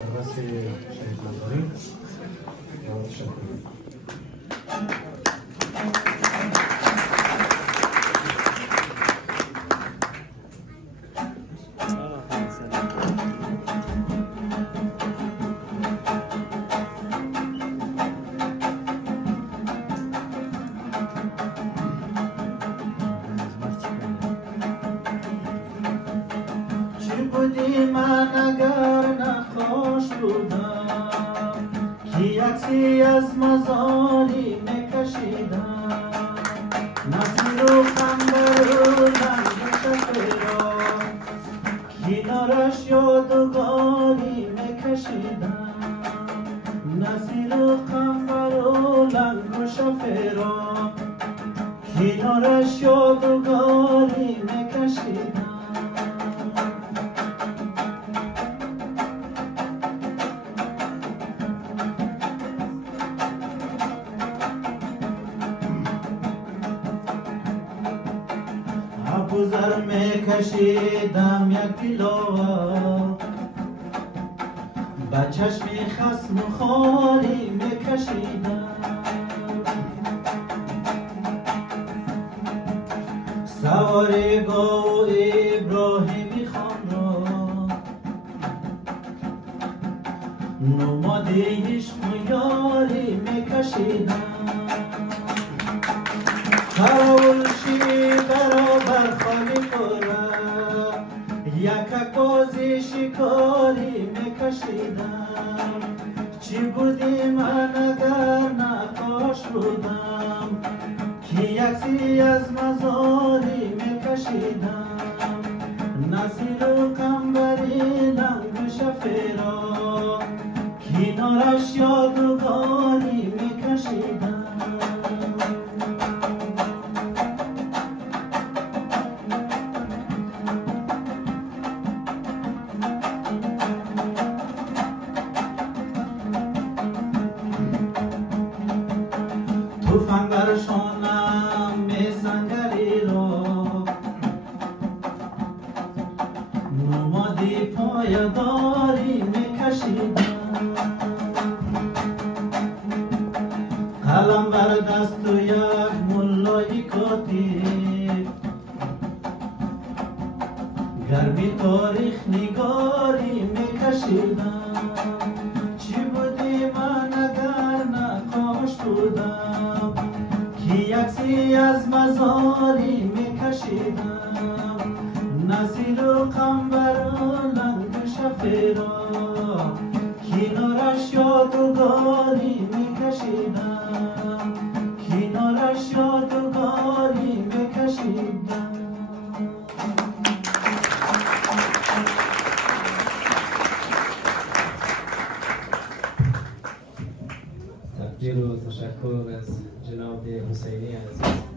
Grazie, Shane. بودی من اگر نخوش بودم که عکسی از مزاری میکشیدم نظیر و خنبر و رنگ شفرا کنارش یادگاری میکشیدم نظیر و خنبر و رنگ شفرا کنارش یادگاری میکشیدم گذر میکشیدم یک دیلوه با چشم خصم و خالی میکشیدم سوار گاو ابراهیمی خان را نماد عشق و یاری میکشیدم کاولشی برابر خالی پره یک بازی شکاری میکشیدم چی بودی من اگر نقاش بودم که عکسی از مزاری میکشیدم نظیر و قنبری لنگ شفرا کنارش یادگاری میکشیدم توفان بر شانم میسنگری را نمادی پایداری میکشیدم قلم بر دست و یک ملای کاتب گرمی تاریخ نگاری میکشیدم چی بودی من اگر نقاش بودم که عکسی از مزاری میکشیدم نظیر و قنبر و لنگ شفرا کنارش یادگاری میکشیدم کنارش یادگاری میکشیدم تقدیر و تشکر از جناب حسینی عزیز.